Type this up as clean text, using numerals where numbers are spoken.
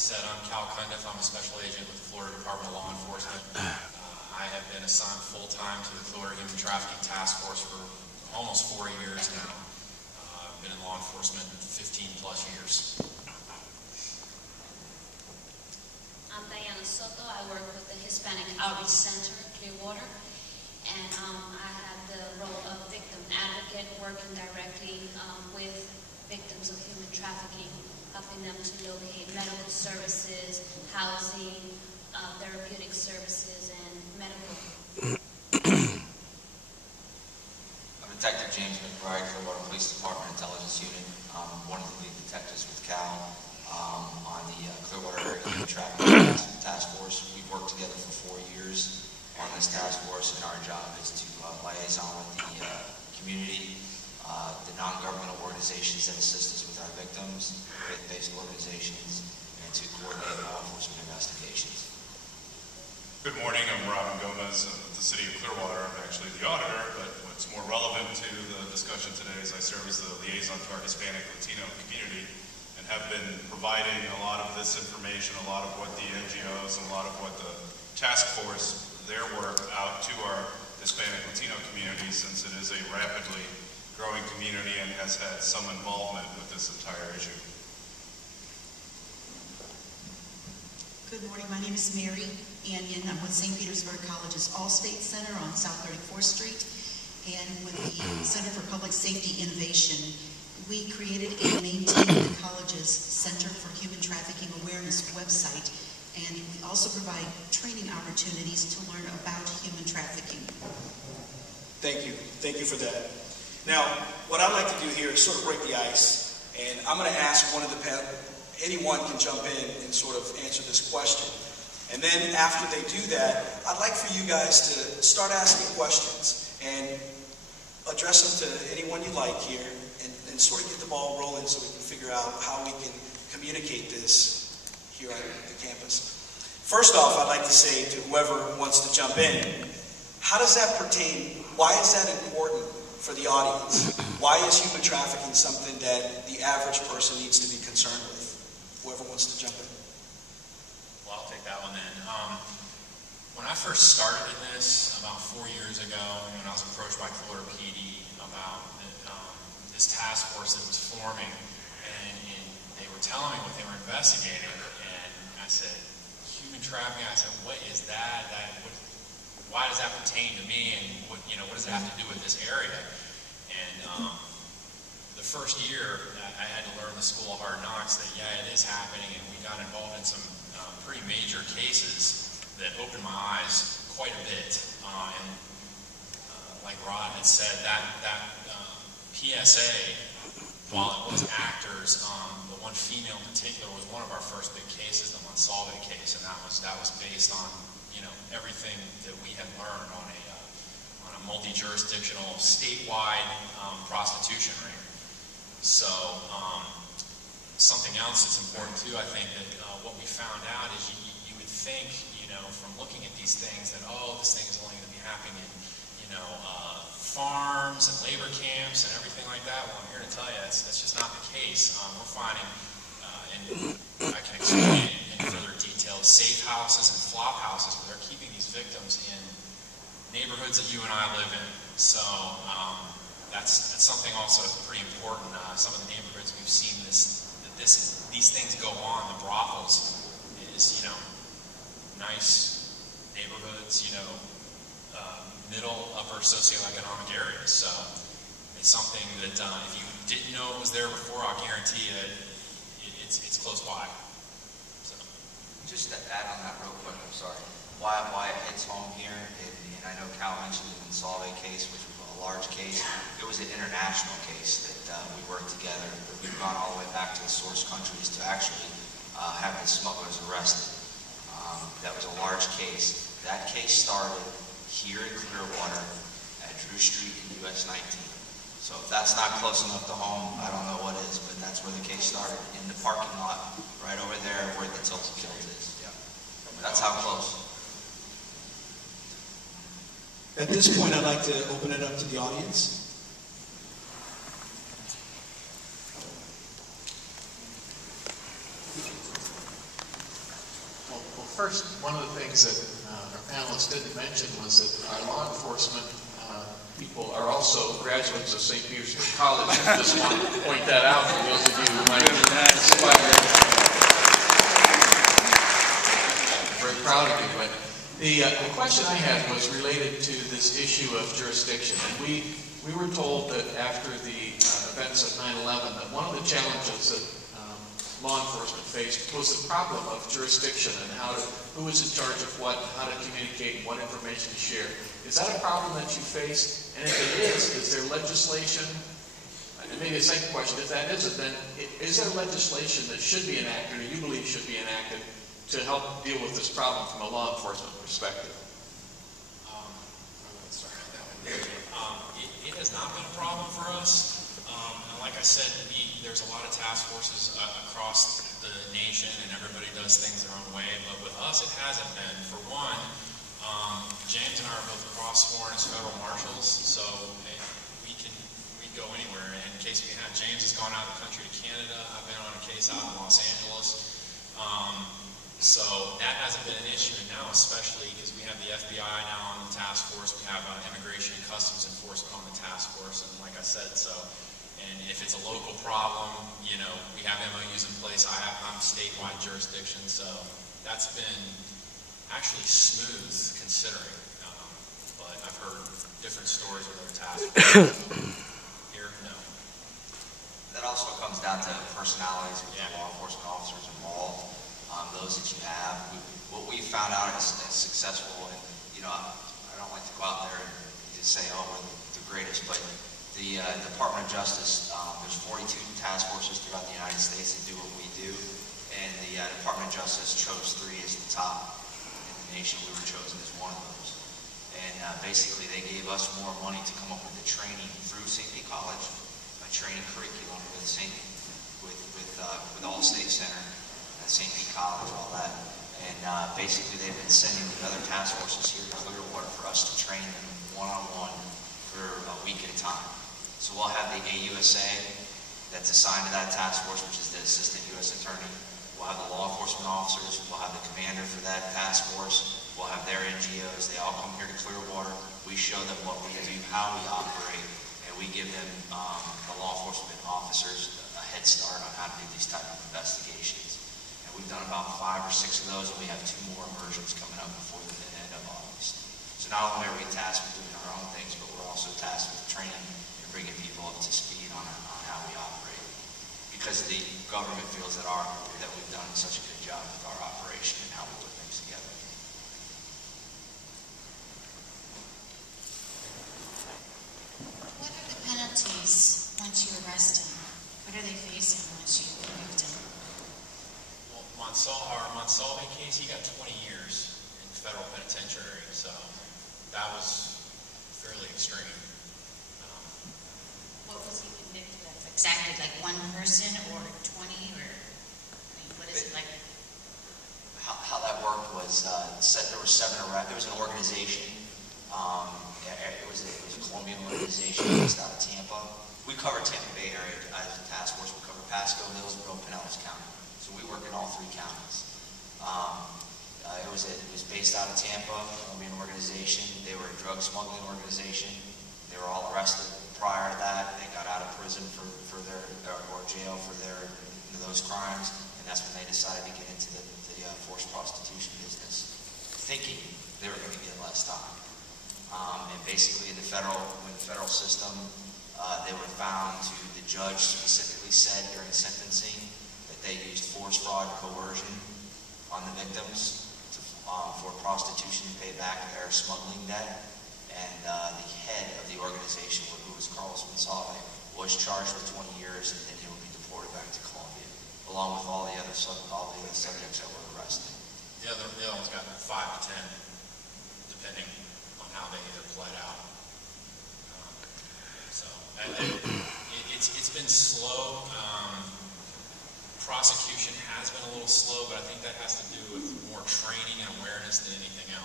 said, I'm Cal Cundiff. I'm a special agent with the Florida Department of Law Enforcement. I have been assigned full-time to the Florida Human Trafficking Task Force for almost 4 years now. I've been in law enforcement 15 plus years. I'm Diana Soto. I work with the Hispanic Outreach Center in Clearwater, and I have the role of victim advocate, working directly with victims of human trafficking, helping them to locate medical services, housing, therapeutic services, and medical. I'm Detective James McBride, Clearwater Police Department Intelligence Unit. I'm one of the lead detectives with Cal on the Clearwater Area Human Trafficking Task Force. We've worked together for 4 years on this task force, and our job is to liaison with the community, the non-governmental organizations that assist us with our victims, faith-based organizations, and to coordinate law enforcement investigations. Good morning, I'm Robin Gomez of the City of Clearwater. I'm actually the auditor, but what's more relevant to the discussion today is I serve as the liaison to our Hispanic Latino community and have been providing a lot of this information, a lot of what the NGOs and a lot of what the task force, their work out to our Hispanic Latino community, since it is a rapidly growing community and has had some involvement with this entire issue. Good morning, my name is Mary Anion. I'm with St. Petersburg College's All-State Center on South 34th Street. And with the Center for Public Safety Innovation, we created and maintained the college's Center for Human Trafficking Awareness website. And we also provide training opportunities to learn about human trafficking. Thank you. Thank you for that. Now, what I'd like to do here is sort of break the ice. And I'm going to ask one of the panel. Anyone can jump in and sort of answer this question. And then after they do that, I'd like for you guys to start asking questions and address them to anyone you like here and sort of get the ball rolling so we can figure out how we can communicate this here at the campus. First off, I'd like to say to whoever wants to jump in, how does that pertain? Why is that important for the audience? Why is human trafficking something that the average person needs to be concerned with? Whoever wants to jump in. Well, I'll take that one then. When I first started in this about 4 years ago, when I was approached by Florida PD about this task force that was forming, and they were telling me what they were investigating, and I said, human trafficking. I said, what is that? Why does that pertain to me? And what does it have to do with this area? And the first year, I had to learn the school of hard knocks that, yeah, it is happening, and we got involved in some pretty major cases that opened my eyes quite a bit. Like Rod had said, that PSA, while it was actors, the one female in particular was one of our first big cases, the Monsalve case, and that was based on everything that we had learned on a multi-jurisdictional statewide prostitution ring. So something else that's important too, I think, that what we found out is you would think, from looking at these things that, this thing is only going to be happening in, farms and labor camps and everything like that. Well, I'm here to tell you that's just not the case. We're finding, and I can explain it in further detail, safe houses and flop houses where they're keeping these victims in neighborhoods that you and I live in. So that's something also that's pretty important. Some of the neighborhoods we've seen these things go on. The brothels is nice neighborhoods, middle, upper socioeconomic areas. So it's something that if you didn't know it was there before, I'll guarantee you it's close by. So. Just to add on that real quick, I'm sorry. Why it hits home here, and I know Cal mentioned the Monsalve case, which was a large case. It was an international case that we worked together. We've gone all the way back to the source countries to actually have the smugglers arrested. That was a large case. That case started here in Clearwater at Drew Street and US 19. So if that's not close enough to home, I don't know what is, but that's where the case started, in the parking lot, right over there where the Tilted Kilt is. Yeah. That's how close. At this point, I'd like to open it up to the audience. first, one of the things that our panelists didn't mention was that our law enforcement people are also graduates of St. Petersburg College. I just want to point that out for those of you who might be very proud of you. But the question I had was related to this issue of jurisdiction. And we were told that after the events of 9/11 that one of the challenges that law enforcement faced was the problem of jurisdiction and who was in charge of what, and how to communicate, and what information to share. Is that a problem that you face? And if it is there legislation? And maybe a second question, if that isn't, then is there legislation that should be enacted, or you believe should be enacted, to help deal with this problem from a law enforcement perspective? It has not been a problem for us. And like I said, there's a lot of task forces across the nation, and everybody does things their own way. But with us, it hasn't been. For one, James and I are both cross-sworn as federal marshals, so we go anywhere. And in case we have, James has gone out of the country to Canada. I've been on a case out in Los Angeles. So that hasn't been an issue. And now, especially because we have the FBI now on the task force, we have Immigration and Customs Enforcement on the task force, and like I said, and if it's a local problem, we have MOUs in place. I'm statewide jurisdiction, so that's been actually smooth considering. But I've heard different stories with other task forces. Here, no. That also comes down to personalities with the law enforcement officers involved. Those that you have. What we found out is successful, and I don't like to go out there and just say, oh, we're the greatest, but the Department of Justice, there's 42 task forces throughout the United States that do what we do, and the Department of Justice chose 3 as the top in the nation. We were chosen as one of those. And basically they gave us more money to come up with the training through St. Pete College, a training curriculum with All-State Center, St. Pete College, all that. And basically they've been sending the other task forces here to Clearwater for us to train them one-on-one for a week at a time. So we'll have the AUSA that's assigned to that task force, which is the Assistant U.S. Attorney. We'll have the law enforcement officers. We'll have the commander for that task force. We'll have their NGOs. They all come here to Clearwater. We show them what we do, how we operate, and we give them, the law enforcement officers, a head start on how to do these type of investigations. We've done about 5 or 6 of those, and we have 2 more immersions coming up before the end of August. So not only are we tasked with doing our own things, but we're also tasked with training and bringing people up to speed on how we operate. Because the government feels that we've done such a good job with our operation and how we put things together. What are the penalties once you arrest him? What are they facing once you convict him? Monsalve case, he got 20 years in federal penitentiary, so that was fairly extreme. What was he convicted of exactly? Like 1 person or 20, or what is it like? How that worked was there were 7 arrests. There was an organization. It was a Colombian organization based out of Tampa. We covered Tampa Bay area as a task force. We covered Pasco, Hillsborough, Pinellas County. So we work in all 3 counties. It was based out of Tampa, Colombian organization. They were a drug smuggling organization. They were all arrested prior to that. They got out of prison for their or jail for those crimes, and that's when they decided to get into the forced prostitution business, thinking they were going to get less time. And basically, in the federal system, they were found to, the judge specifically said during sentencing, they used force, fraud, coercion on the victims for prostitution to pay back their smuggling debt. And the head of the organization, who was Carlos Monsalve, was charged with 20 years, and then he would be deported back to Colombia, along with all the other subjects that were arrested. The other one's got 5 to 10, depending on how they either pled out. It's been slow. Prosecution has been a little slow, but I think that has to do with more training and awareness than anything else.